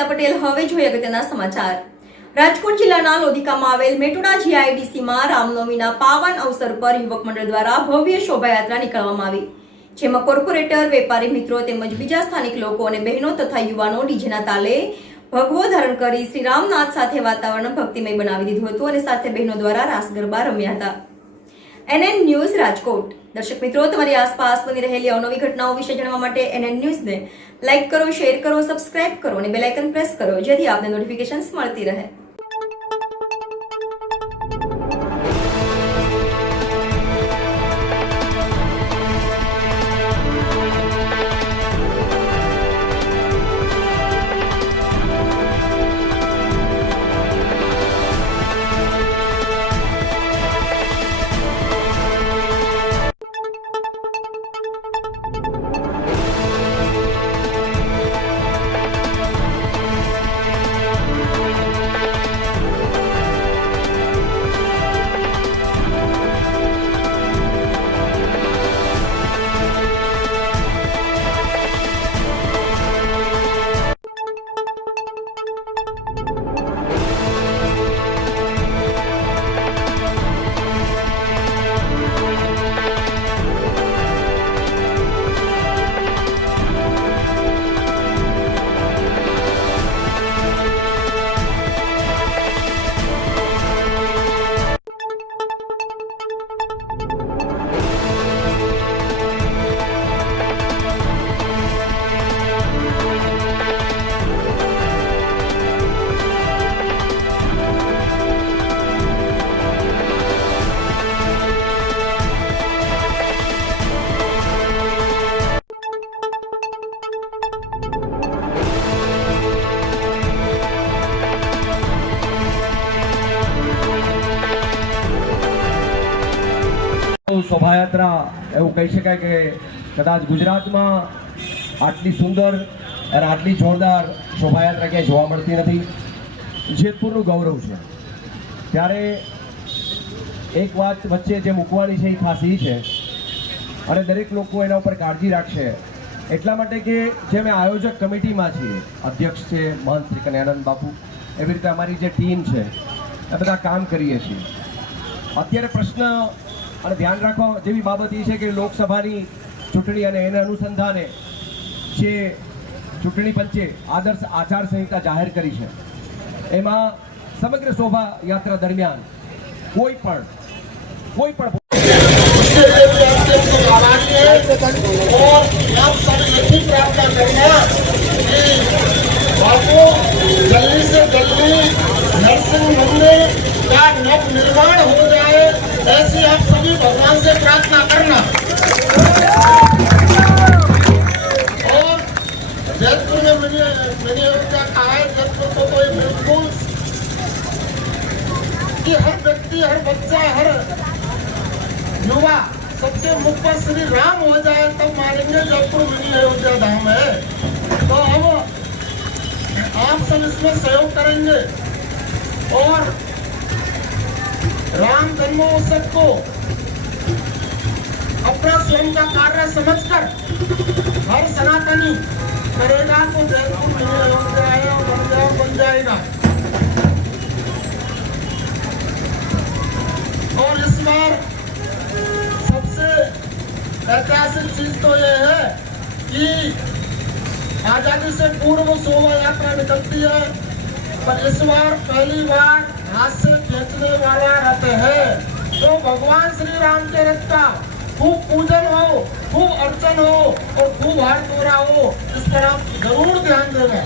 કવિતા પટેલ। હવે જોઈએ અગત્યના સમાચાર। રાજકોટ જિલ્લાના લોધિકામાં આવેલ મેટોડા જીઆઈડીસીમાં રામનવમીના પાવન અવસર પર યુવક મંડળ દ્વારા ભવ્ય શોભાયાત્રા નીકળવામાં આવી, જેમાં કોર્પોરેટર, વેપારી મિત્રો તેમજ બીજા સ્થાનિક લોકો અને બહેનો તથા યુવાનો ડીજેના તાલે ભગવો ધારણ કરી શ્રી રામનાથ સાથે વાતાવરણ ભક્તિમય બનાવી દીધું હતું અને સાથે બહેનો દ્વારા રાસ ગરબા રમ્યા હતા। NN news Rajkot. દર્શક મિત્રો, તમારી આસપાસ બની રહેલી અવનવી ઘટનાઓ વિશે જાણવા માટે NN ન્યૂઝને લાઇક કરો, શેર કરો, સબસ્ક્રાઇબ કરો અને બેલ આઇકન પ્રેસ કરો, જેથી આપને નોટિફિકેશન્સ મળતી રહે। શોભાયાત્રા એવું કહી શકાય કે કદાચ ગુજરાતમાં આટલી સુંદર અને આટલી જોરદાર શોભાયાત્રા ક્યાંય જોવા મળતી નથી। જેતપુરનું ગૌરવ છે। ત્યારે એક વાત વચ્ચે જે મૂકવાની છે એ ખાસ એ છે, અને દરેક લોકો એના ઉપર કાળજી રાખશે એટલા માટે કે જે અમે આયોજક કમિટીમાં છીએ, અધ્યક્ષ છે મહંત શ્રી કનૈયાનંદ બાપુ, એવી રીતે અમારી જે ટીમ છે એ બધા કામ કરીએ છીએ। અત્યારે પ્રશ્ન અને ધ્યાન રાખવા જેવી બાબત એ છે કે લોકસભાની ચૂંટણી અને એના અનુસંધાને જે ચૂંટણી પંચે આદર્શ આચારસંહિતા જાહેર કરી છે, એમાં સમગ્ર શોભાયાત્રા દરમિયાન કોઈ પણ जल्दी से जल्दी नरसिंह मंदिर का नव निर्माण हो जाए, ऐसी आप सभी भगवान से प्रार्थना करना। और जयपुर में मैंने क्या कहा है, जयपुर को कोई बिल्कुल कि हर व्यक्ति, हर बच्चा, हर युवा सबके मुख पर श्री राम हो जाए तब मानेंगे जयपुर मिनी अयोध्या धाम है। तो हम आप सब इसमें सहयोग करेंगे और राम जन्मोत्सव को अपना स्वयं का कार्य समझकर हर सनातनी करेगा तो जयपुर मिनी अयोध्या बन जाएगा। और इस बार सबसे ऐतिहासिक चीज तो ये है कि आजादी से पूर्व शोभा यात्रा निकलती है, पर इस बार पहली बार हाथ से खींचने वाला रथ है। तो भगवान श्री राम के रथ का खूब पूजन हो, खूब अर्चन हो और खूब हाथ तोड़ा हो, इस पर आप जरूर ध्यान देना।